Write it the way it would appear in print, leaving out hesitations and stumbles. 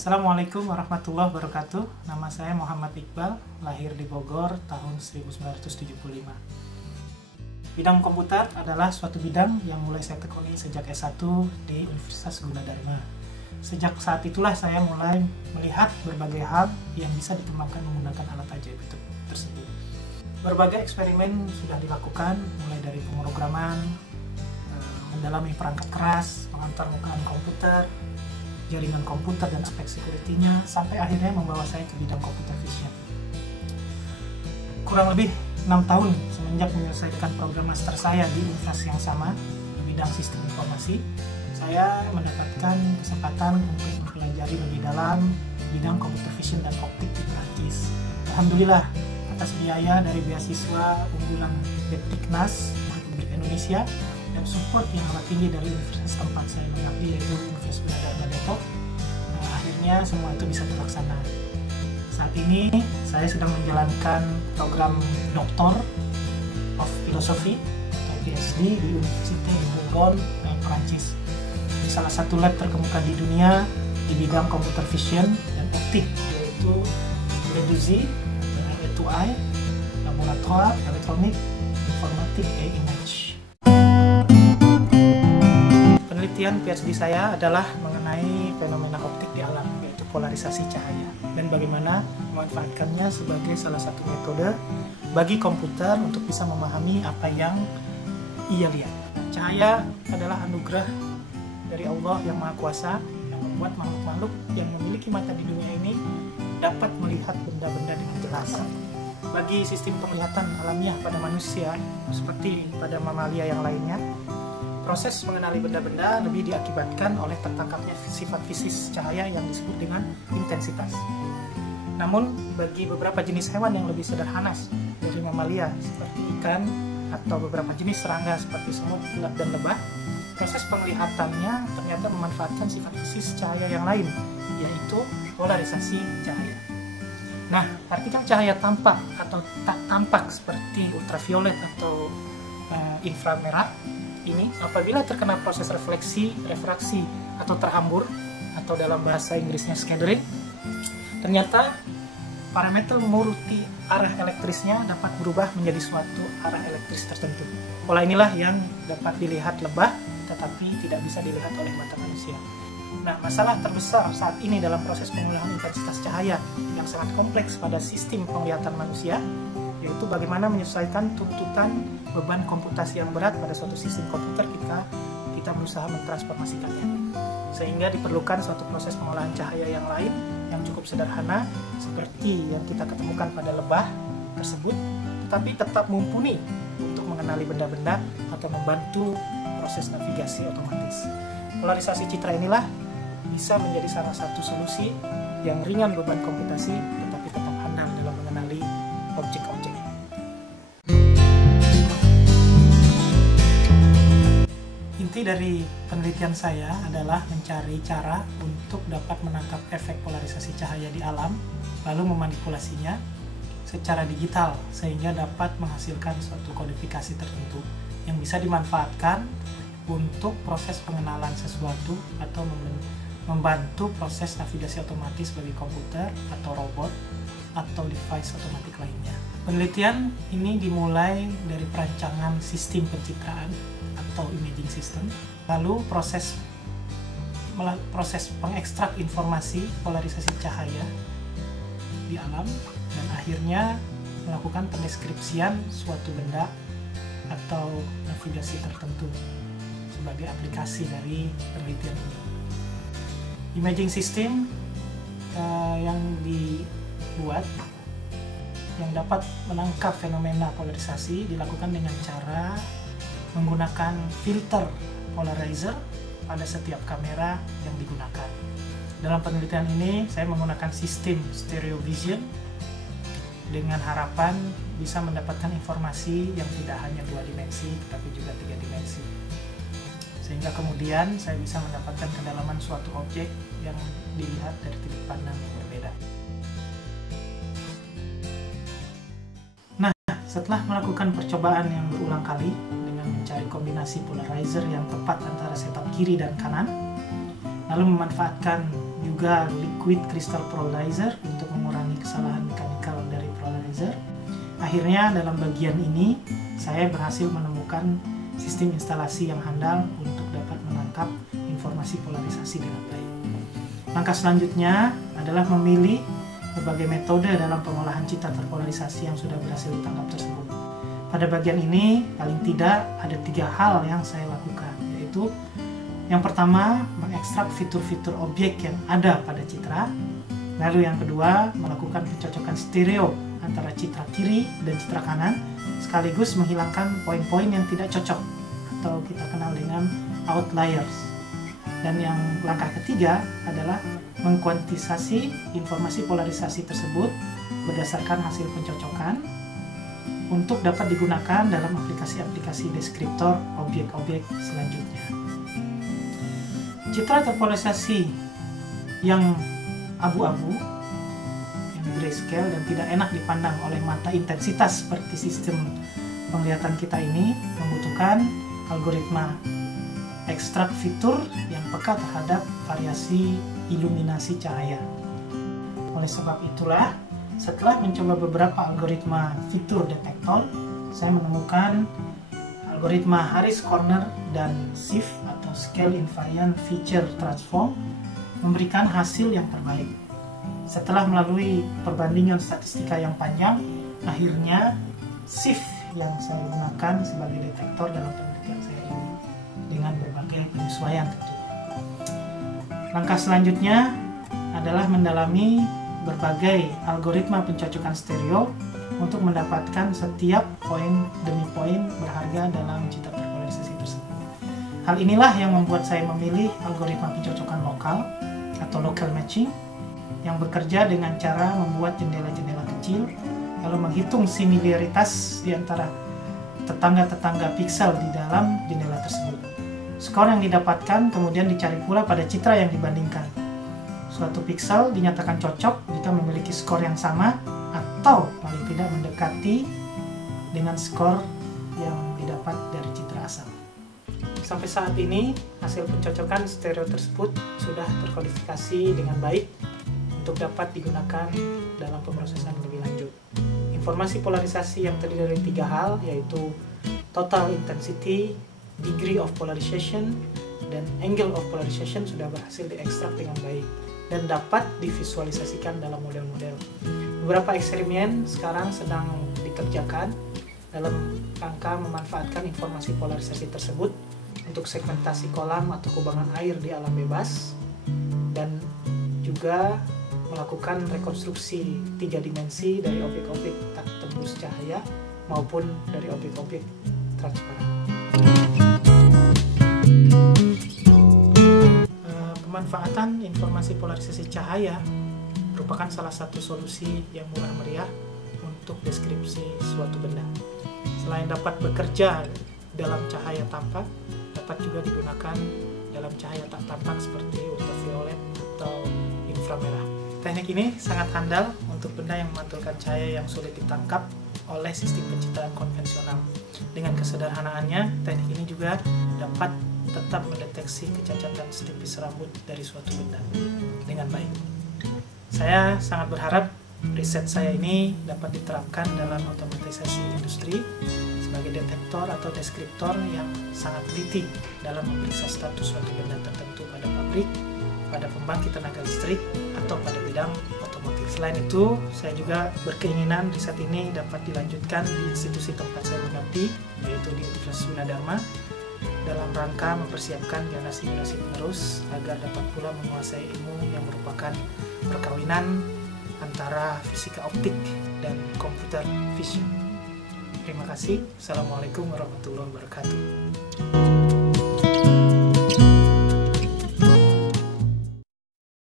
Assalamualaikum warahmatullahi wabarakatuh. Nama saya Muhammad Iqbal, lahir di Bogor tahun 1975. Bidang komputer adalah suatu bidang yang mulai saya tekuni sejak S1 di Universitas Gunadarma. Sejak saat itulah saya mulai melihat berbagai hal yang bisa dikembangkan menggunakan alat ajaib tersebut. Berbagai eksperimen sudah dilakukan, mulai dari pemrograman, mendalami perangkat keras, pengantarmukaan komputer, jaringan komputer dan aspek security-nya, sampai akhirnya membawa saya ke bidang computer vision. Kurang lebih 6 tahun semenjak menyelesaikan program master saya di universitas yang sama di bidang sistem informasi, saya mendapatkan kesempatan untuk mempelajari lebih dalam bidang computer vision dan optik di Perancis. Alhamdulillah, atas biaya dari beasiswa unggulan Deptiknas Republik Indonesia dan support yang amat tinggi dari universitas tempat saya mengabdi, yaitu Universitas Gunadarma Depok, akhirnya semua itu bisa terlaksana. Saat ini saya sedang menjalankan program Doctor of Philosophy atau PhD di Université Bourgogne, Perancis. Salah satu lab terkemuka di dunia di bidang computer vision dan optik, yaitu Reduzi dan R2I, Laboratoire Elektronik Informatik et Image. Penelitian PhD saya adalah mengenai fenomena optik di alam, yaitu polarisasi cahaya, dan bagaimana memanfaatkannya sebagai salah satu metode bagi komputer untuk bisa memahami apa yang ia lihat. Cahaya adalah anugerah dari Allah yang Maha Kuasa yang membuat makhluk-makhluk yang memiliki mata di dunia ini dapat melihat benda-benda dengan jelas. Bagi sistem penglihatan alamiah pada manusia, seperti pada mamalia yang lainnya, proses mengenali benda-benda lebih diakibatkan oleh tertangkapnya sifat fisik cahaya yang disebut dengan intensitas. Namun, bagi beberapa jenis hewan yang lebih sederhana dari mamalia, seperti ikan atau beberapa jenis serangga seperti semut, ulat, dan lebah, proses penglihatannya ternyata memanfaatkan sifat fisik cahaya yang lain, yaitu polarisasi cahaya. Nah, partikel cahaya tampak atau tak tampak seperti ultraviolet atau inframerah ini apabila terkena proses refleksi, refraksi, atau terhambur, atau dalam bahasa Inggrisnya scattering, ternyata parameter multi arah elektrisnya dapat berubah menjadi suatu arah elektris tertentu. Pola inilah yang dapat dilihat lebah, tetapi tidak bisa dilihat oleh mata manusia. Nah, masalah terbesar saat ini dalam proses pengolahan intensitas cahaya yang sangat kompleks pada sistem penglihatan manusia, yaitu bagaimana menyesuaikan tuntutan beban komputasi yang berat pada suatu sistem komputer ketika kita berusaha mentransformasikannya. Sehingga diperlukan suatu proses pengolahan cahaya yang lain yang cukup sederhana seperti yang kita ketemukan pada lebah tersebut, tetapi tetap mumpuni untuk mengenali benda-benda atau membantu proses navigasi otomatis. Polarisasi citra inilah bisa menjadi salah satu solusi yang ringan beban komputasi tetapi tetap handal dalam mengenali objek-objek. Inti dari penelitian saya adalah mencari cara untuk dapat menangkap efek polarisasi cahaya di alam, lalu memanipulasinya secara digital sehingga dapat menghasilkan suatu kodifikasi tertentu yang bisa dimanfaatkan untuk proses pengenalan sesuatu atau membantu proses navigasi otomatis bagi komputer atau robot atau device otomatis lainnya. Penelitian ini dimulai dari perancangan sistem pencitraan atau imaging system, lalu proses pengekstrak informasi polarisasi cahaya di alam, dan akhirnya melakukan pendeskripsian suatu benda atau navigasi tertentu sebagai aplikasi dari penelitian ini. Imaging system yang dibuat yang dapat menangkap fenomena polarisasi dilakukan dengan cara menggunakan filter polarizer pada setiap kamera yang digunakan. Dalam penelitian ini saya menggunakan sistem stereo vision dengan harapan bisa mendapatkan informasi yang tidak hanya 2 dimensi tapi juga 3 dimensi. Sehingga kemudian saya bisa mendapatkan kedalaman suatu objek yang dilihat dari titik pandang yang berbeda. Nah, setelah melakukan percobaan yang berulang kali dengan mencari kombinasi polarizer yang tepat antara setup kiri dan kanan, lalu memanfaatkan juga liquid crystal polarizer untuk mengurangi kesalahan mekanikal dari polarizer. Akhirnya dalam bagian ini saya berhasil menemukan sistem instalasi yang handal untuk dapat menangkap informasi polarisasi dengan baik. Langkah selanjutnya adalah memilih berbagai metode dalam pengolahan citra terpolarisasi yang sudah berhasil ditangkap tersebut. Pada bagian ini paling tidak ada 3 hal yang saya lakukan, yaitu yang pertama mengekstrak fitur-fitur objek yang ada pada citra, lalu yang kedua melakukan pencocokan stereo antara citra kiri dan citra kanan sekaligus menghilangkan poin-poin yang tidak cocok atau kita kenal dengan outliers. Dan yang langkah ketiga adalah mengkuantisasi informasi polarisasi tersebut berdasarkan hasil pencocokan untuk dapat digunakan dalam aplikasi-aplikasi deskriptor objek-objek selanjutnya. Citra terpolarisasi yang abu-abu, yang grayscale dan tidak enak dipandang oleh mata intensitas seperti sistem penglihatan kita ini membutuhkan algoritma ekstrak fitur yang peka terhadap variasi iluminasi cahaya. Oleh sebab itulah, setelah mencoba beberapa algoritma fitur detektor, saya menemukan algoritma Harris Corner dan SIF atau Scale Invariant Feature Transform memberikan hasil yang terbaik. Setelah melalui perbandingan statistika yang panjang, akhirnya SIF yang saya gunakan sebagai detektor dalam penelitian saya ini dengan berbagai penyesuaian tentunya. Langkah selanjutnya adalah mendalami berbagai algoritma pencocokan stereo untuk mendapatkan setiap poin demi poin berharga dalam citra terpolarisasi tersebut. Hal inilah yang membuat saya memilih algoritma pencocokan lokal atau local matching yang bekerja dengan cara membuat jendela-jendela kecil lalu menghitung similaritas di antara tetangga-tetangga piksel di dalam jendela tersebut. Skor yang didapatkan kemudian dicari pula pada citra yang dibandingkan. Suatu piksel dinyatakan cocok jika memiliki skor yang sama atau paling tidak mendekati dengan skor yang didapat dari citra asal. Sampai saat ini, hasil pencocokan stereo tersebut sudah terkodifikasi dengan baik untuk dapat digunakan dalam pemrosesan lebih lanjut. Informasi polarisasi yang terdiri dari 3 hal, yaitu total intensity, degree of polarization, dan angle of polarization sudah berhasil diekstrak dengan baik dan dapat divisualisasikan dalam model-model. Beberapa eksperimen sekarang sedang dikerjakan dalam rangka memanfaatkan informasi polarisasi tersebut untuk segmentasi kolam atau kubangan air di alam bebas dan juga melakukan rekonstruksi 3 dimensi dari objek-objek tak tembus cahaya maupun dari objek-objek transparan. Pemanfaatan informasi polarisasi cahaya merupakan salah satu solusi yang murah meriah untuk deskripsi suatu benda. Selain dapat bekerja dalam cahaya tampak, dapat juga digunakan dalam cahaya tak tampak seperti ultraviolet atau inframerah. Teknik ini sangat handal untuk benda yang memantulkan cahaya yang sulit ditangkap oleh sistem pencitraan konvensional. Dengan kesederhanaannya, teknik ini juga dapat tetap mendeteksi kecacatan setipis rambut dari suatu benda dengan baik. Saya sangat berharap riset saya ini dapat diterapkan dalam otomatisasi industri sebagai detektor atau deskriptor yang sangat teliti dalam memeriksa status suatu benda tertentu pada pabrik, pada pembangkit tenaga listrik, atau pada bidang otomotif. Selain itu, saya juga berkeinginan riset ini dapat dilanjutkan di institusi tempat saya mengabdi, yaitu di Universitas Gunadarma, dalam rangka mempersiapkan generasi-generasi penerus agar dapat pula menguasai ilmu yang merupakan perkawinan antara fisika optik dan computer vision. Terima kasih. Assalamualaikum warahmatullahi wabarakatuh.